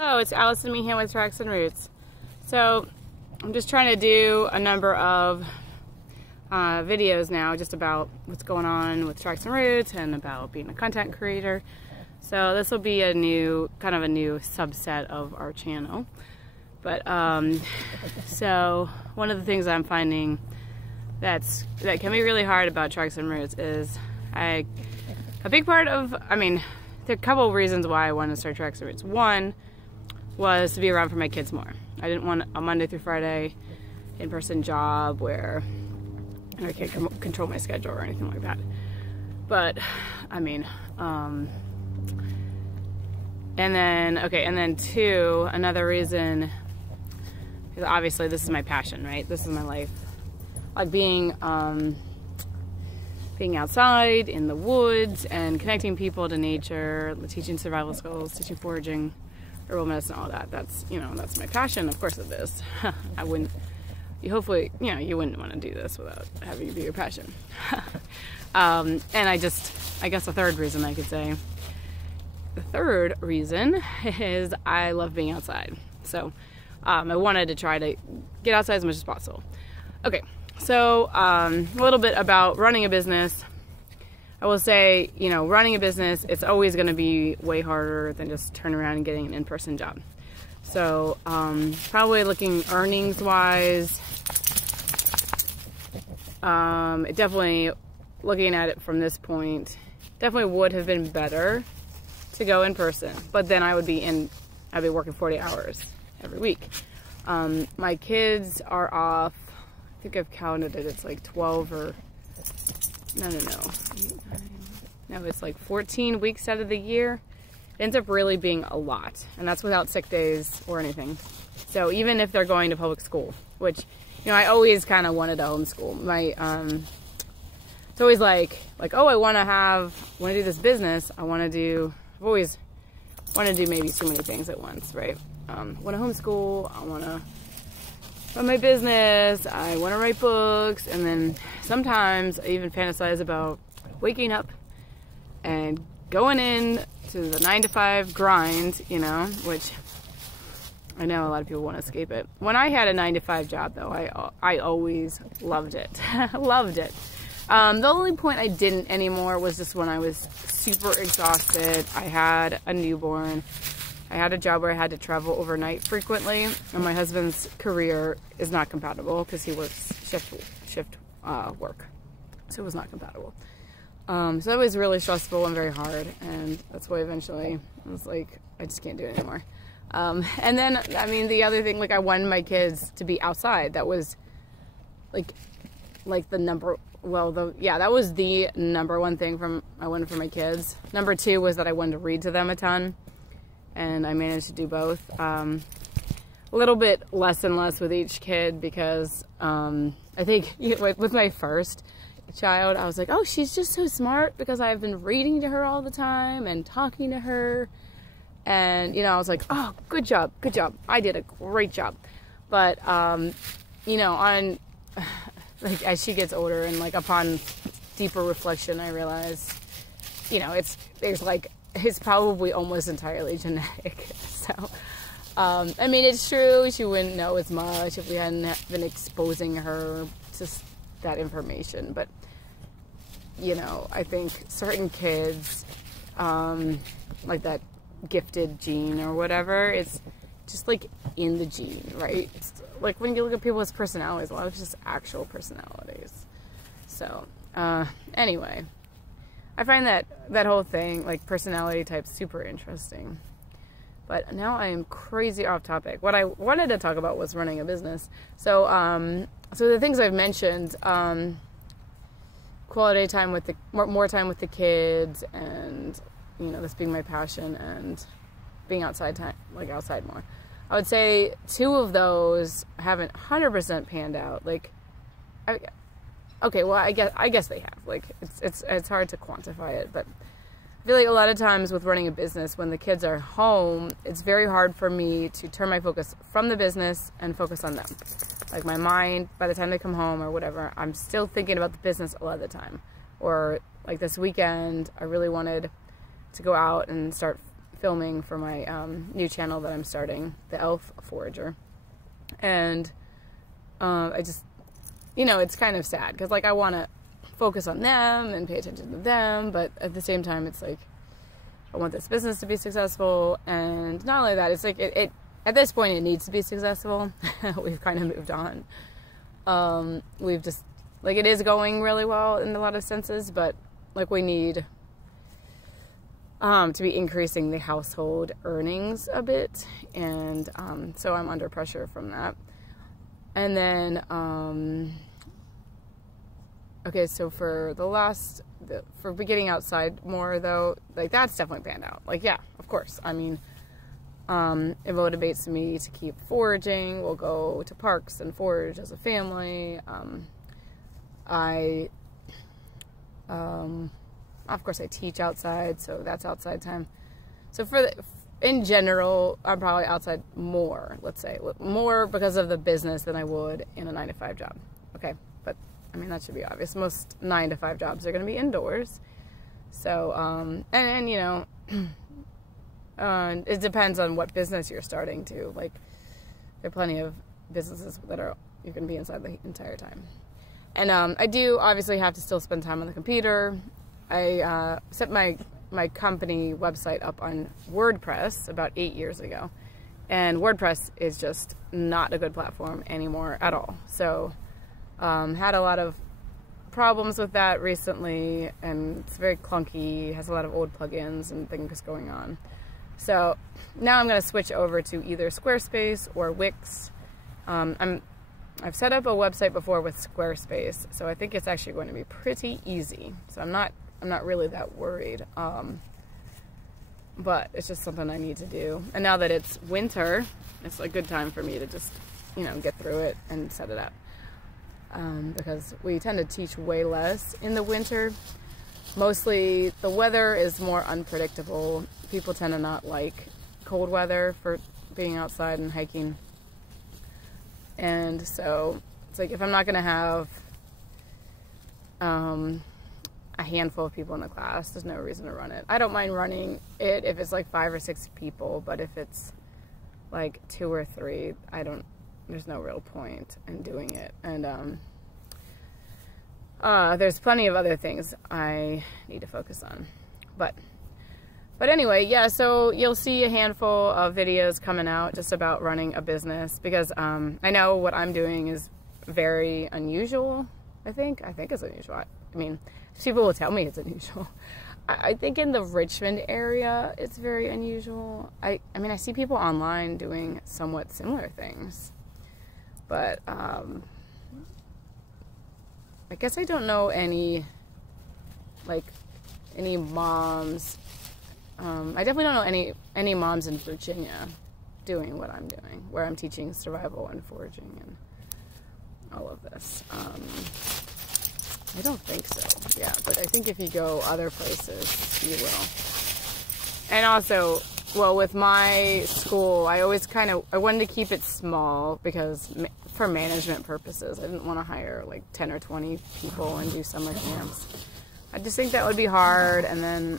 Oh, it's Allison Meehan with Tracks and Roots. So I'm just trying to do a number of videos now just about what's going on with Tracks and Roots and about being a content creator. So this will be a new, kind of a new subset of our channel. But so one of the things I'm finding that can be really hard about Tracks and Roots is a big part of, there are a couple of reasons why I wanted to start Tracks and Roots. One was to be around for my kids more. I didn't want a Monday through Friday in-person job where I can't control my schedule or anything like that. But and then two, another reason is obviously this is my passion, right? This is my life. Like being outside in the woods and connecting people to nature, teaching survival skills, teaching foraging, herbal medicine, all that. That's my passion. Of course it is. You wouldn't want to do this without having it be your passion. And I guess the third reason I could say, the third reason is I love being outside. So I wanted to try to get outside as much as possible. Okay, so a little bit about running a business. I will say, running a business, it's always going to be way harder than just turning around and getting an in-person job. So probably looking earnings-wise, it definitely, looking at it from this point, definitely would have been better to go in person. But then I'd be working 40 hours every week. My kids are off, I think I've counted it, it's like 12 or, no, it's like 14 weeks out of the year. It ends up really being a lot, and that's without sick days or anything. So even if they're going to public school, which, I always kind of wanted to homeschool. It's always like, oh, I want to do this business. I've always wanted to do maybe too many things at once, right? I want to homeschool, I want to run my business, I want to write books, and then sometimes I even fantasize about waking up and going in to the 9-to-5 grind, which I know a lot of people want to escape it. When I had a 9-to-5 job, though, I always loved it. Loved it. The only point I didn't anymore was just when I was super exhausted. I had a newborn. I had a job where I had to travel overnight frequently, and my husband's career is not compatible because he works shift work, so it was not compatible. So it was really stressful and very hard, and that's why eventually I was like, I just can't do it anymore. And then, the other thing, I wanted my kids to be outside. That was that was the number one thing I wanted for my kids. Number two was that I wanted to read to them a ton, and I managed to do both. A little bit less and less with each kid because I think with my first child, I was like, oh, she's just so smart because I've been reading to her all the time and talking to her. And, I was like, oh, good job. I did a great job. But, as she gets older and, upon deeper reflection, I realize, it's probably almost entirely genetic. So, it's true. She wouldn't know as much if we hadn't been exposing her to that information. But, I think certain kids, like that gifted gene or whatever, it's just in the gene, right? It's like when you look at people's personalities, a lot of it's just actual personalities. So anyway, I find that whole thing, personality type, super interesting. But now I am crazy off topic. What I wanted to talk about was running a business. So so the things I've mentioned, quality time with more time with the kids, and this being my passion, and being outside outside more. I would say two of those haven't 100% panned out. Okay, well, I guess they have. It's hard to quantify it, but I feel like a lot of times with running a business, when the kids are home, it's very hard for me to turn my focus from the business and focus on them. My mind, by the time they come home or whatever, I'm still thinking about the business a lot of the time. Or this weekend, I really wanted to go out and start filming for my new channel that I'm starting, the Elf Forager. And I just, you know, it's kind of sad because, like, I want to focus on them and pay attention to them, but at the same time, it's like, I want this business to be successful. And not only that, it's like, it at this point, it needs to be successful. We've kind of moved on. We've just, like, it is going really well in a lot of senses, but, like, we need to be increasing the household earnings a bit, and so I'm under pressure from that. And then, okay, so for for getting outside more, though, like, that's definitely panned out. Like, yeah, of course. I mean, it motivates me to keep foraging. We'll go to parks and forage as a family. Of course, I teach outside, so that's outside time. So in general, I'm probably outside more, let's say. More because of the business than I would in a 9-to-5 job. Okay, but, I mean, that should be obvious. Most 9-to-5 jobs are going to be indoors. So, and you know, it depends on what business you're starting to. Like, there are plenty of businesses that you can be inside the entire time. And I do obviously have to still spend time on the computer. I set my company website up on WordPress about 8 years ago. And WordPress is just not a good platform anymore at all. So had a lot of problems with that recently, and it's very clunky, has a lot of old plugins and things going on. So now I'm going to switch over to either Squarespace or Wix. I've set up a website before with Squarespace, so I think it's actually going to be pretty easy. So I'm not really that worried. But it's just something I need to do. And now that it's winter, it's a good time for me to just, you know, get through it and set it up. Because we tend to teach way less in the winter. Mostly the weather is more unpredictable. People tend to not like cold weather for being outside and hiking. And so it's like, if I'm not going to have a handful of people in the class, there's no reason to run it. I don't mind running it if it's like 5 or 6 people, but if it's like 2 or 3, there's no real point in doing it. And there's plenty of other things I need to focus on. But anyway, yeah, so you'll see a handful of videos coming out just about running a business, because I know what I'm doing is very unusual, I think it's unusual. I mean, people will tell me it's unusual. I think in the Richmond area, it's very unusual. I mean, I see people online doing somewhat similar things, but I guess I don't know any moms. I definitely don't know any moms in Virginia doing what I'm doing, where I'm teaching survival and foraging and all of this. I don't think so, yeah, but I think if you go other places, you will. And also, well, with my school, I wanted to keep it small because for management purposes, I didn't want to hire like 10 or 20 people and do summer camps. I just think that would be hard, and then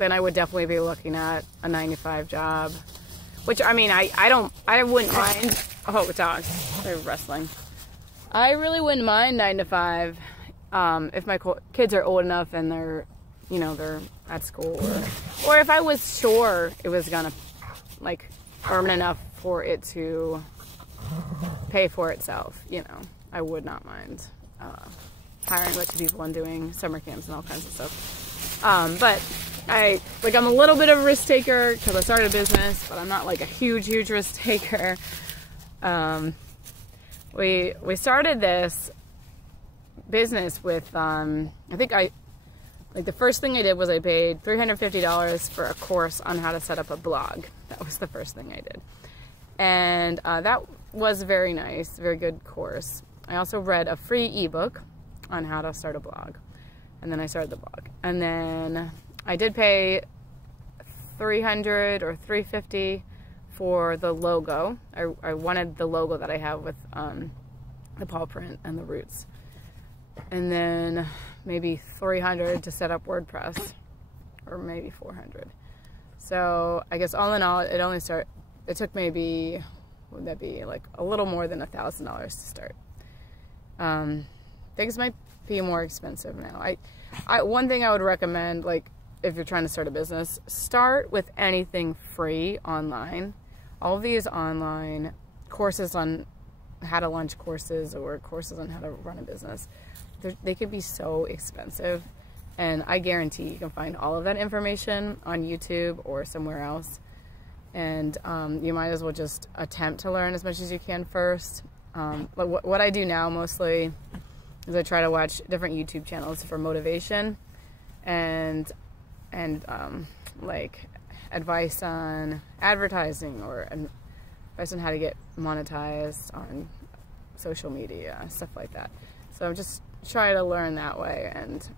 I would definitely be looking at a 9-to-5 job, which, I mean, I wouldn't mind. Oh, dogs, they're wrestling. I really wouldn't mind 9-to-5 if my kids are old enough and they're at school, or if I was sure it was gonna like earn enough for it to pay for itself. You know, I would not mind hiring a bunch of people and doing summer camps and all kinds of stuff. But I'm a little bit of a risk taker because I started a business, but I'm not like a huge risk taker. We started this business with, I think the first thing I did was I paid $350 for a course on how to set up a blog. That was the first thing I did. And that was very nice, very good course. I also read a free ebook on how to start a blog. And then I started the blog. And then I did pay $300 or $350 for the logo. I wanted the logo that I have with the paw print and the roots. And then maybe $300 to set up WordPress, or maybe $400. So I guess all in all, it took maybe, would that be like a little more than $1,000 to start. Things might be more expensive now. One thing I would recommend, like if you're trying to start a business, start with anything free online. All of these online courses on how to launch courses or courses on how to run a business, they could be so expensive. And I guarantee you can find all of that information on YouTube or somewhere else. And you might as well just attempt to learn as much as you can first. But what I do now mostly is I try to watch different YouTube channels for motivation and like advice on advertising or advice on how to get monetized on social media, stuff like that. So I'm just trying to learn that way. And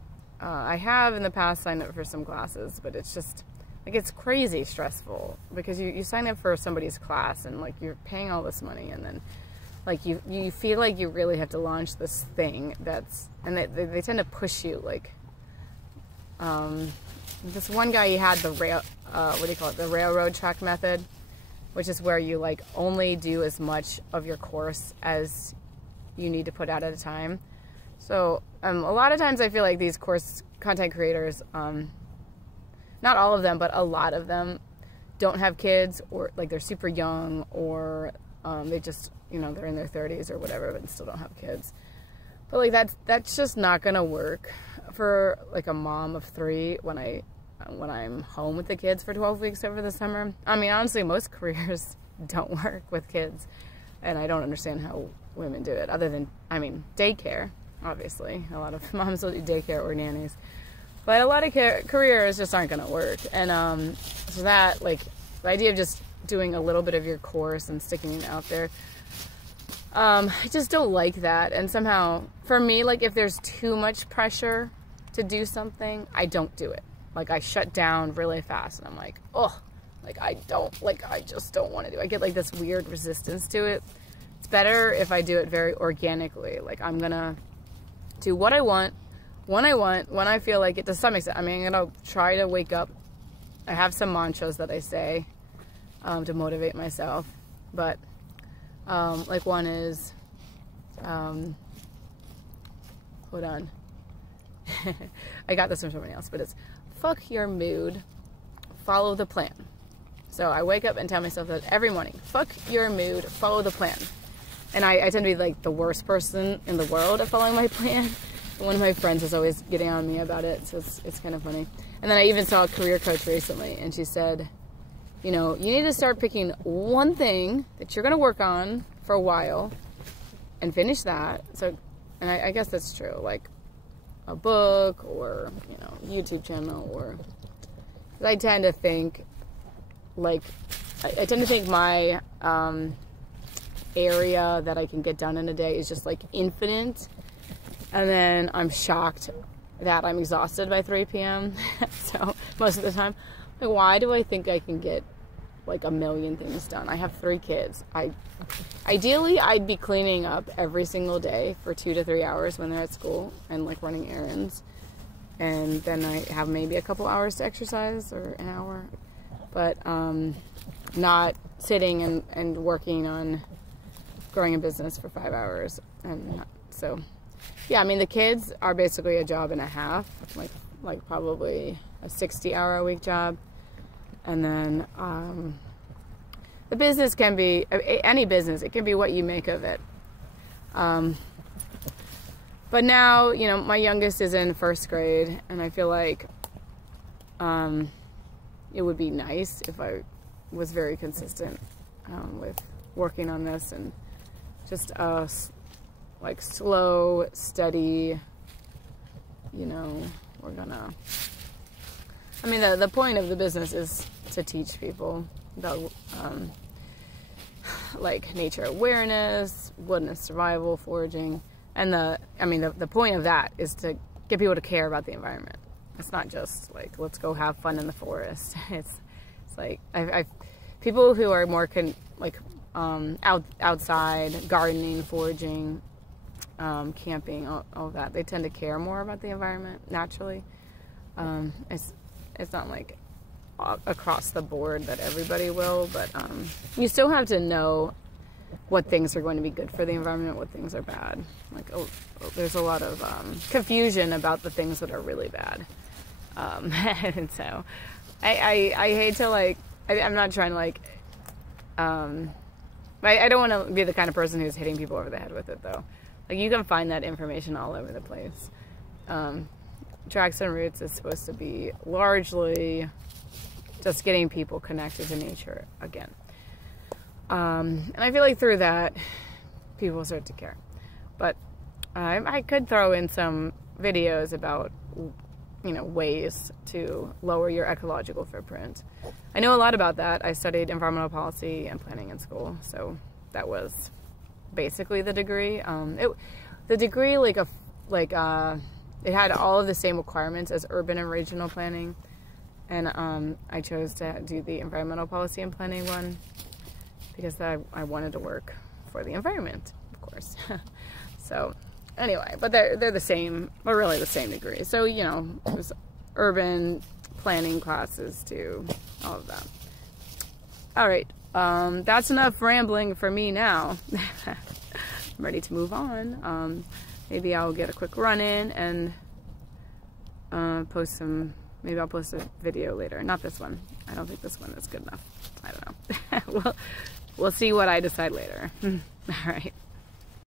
I have in the past signed up for some classes, but it's just like, it's crazy stressful because you sign up for somebody's class and like you're paying all this money, and then like you feel like you really have to launch this thing and they tend to push you. Like this one guy, he had the the railroad track method, which is where you like only do as much of your course as you need to put out at a time. So a lot of times I feel like these course content creators, not all of them, but a lot of them don't have kids, or like they're super young, or they just, you know, they're in their 30s or whatever, but still don't have kids. But like that's just not gonna work for like a mom of 3 when I'm home with the kids for 12 weeks over the summer. I mean, honestly, most careers don't work with kids, and I don't understand how women do it, other than, I mean, daycare. Obviously, a lot of moms will do daycare or nannies, but a lot of careers just aren't going to work. And so that, like, the idea of just doing a little bit of your course and sticking it out there, I just don't like that. And somehow, for me, like, if there's too much pressure to do something, I don't do it. Like, I shut down really fast, and I'm like, oh, like, I just don't want to do it. I get, like, this weird resistance to it. It's better if I do it very organically. Like, I'm going to do what I want, when I feel like it, to some extent. I mean, I'm going to try to wake up. I have some mantras that I say to motivate myself. But, like, one is, hold on. I got this from somebody else, but it's, fuck your mood, follow the plan. So I wake up and tell myself that every morning. Fuck your mood, follow the plan. And I tend to be like the worst person in the world at following my plan. One of my friends is always getting on me about it, so it's kind of funny. And then I even saw a career coach recently, and she said, you know, you need to start picking one thing that you're going to work on for a while and finish that. So, and I guess that's true, like a book or, you know, YouTube channel, or, because I tend to think, like, I tend to think my area that I can get done in a day is just like infinite, and then I'm shocked that I'm exhausted by 3 p.m. So most of the time, like, why do I think I can get like a million things done? I have 3 kids. Ideally I'd be cleaning up every single day for 2 to 3 hours when they're at school and like running errands, and then I have maybe a couple hours to exercise, or an hour, but not sitting and working on growing a business for 5 hours. And so, yeah, I mean, the kids are basically a job and a half, like probably a 60-hour-a-week job. And then the business can be, any business, it can be what you make of it. But now, you know, my youngest is in 1st grade, and I feel like it would be nice if I was very consistent with working on this, and just like slow, steady, you know, we're gonna, I mean, the point of the business is to teach people about like nature awareness, wilderness survival, foraging, and the point of that is to get people to care about the environment. It's not just like, let's go have fun in the forest. It's like, people who are more outside, gardening, foraging, camping, all that, they tend to care more about the environment naturally. It's not like across the board that everybody will, but you still have to know what things are going to be good for the environment, what things are bad. Like, there's a lot of confusion about the things that are really bad. And so I hate to, like, I'm not trying to, like, I don't want to be the kind of person who's hitting people over the head with it, though. Like, you can find that information all over the place. Tracks and Roots is supposed to be largely just getting people connected to nature again. And I feel like through that, people start to care. But I could throw in some videos about, you know, ways to lower your ecological footprint. I know a lot about that. I studied environmental policy and planning in school, so that was basically the degree. The degree, it had all of the same requirements as urban and regional planning, and I chose to do the environmental policy and planning one because I wanted to work for the environment, of course. So anyway, but they're the same, or really the same degree. So, you know, there's urban planning classes too, all of that. All right, that's enough rambling for me now. I'm ready to move on. Maybe I'll get a quick run in and maybe I'll post a video later. Not this one. I don't think this one is good enough. I don't know. We'll see what I decide later. All right.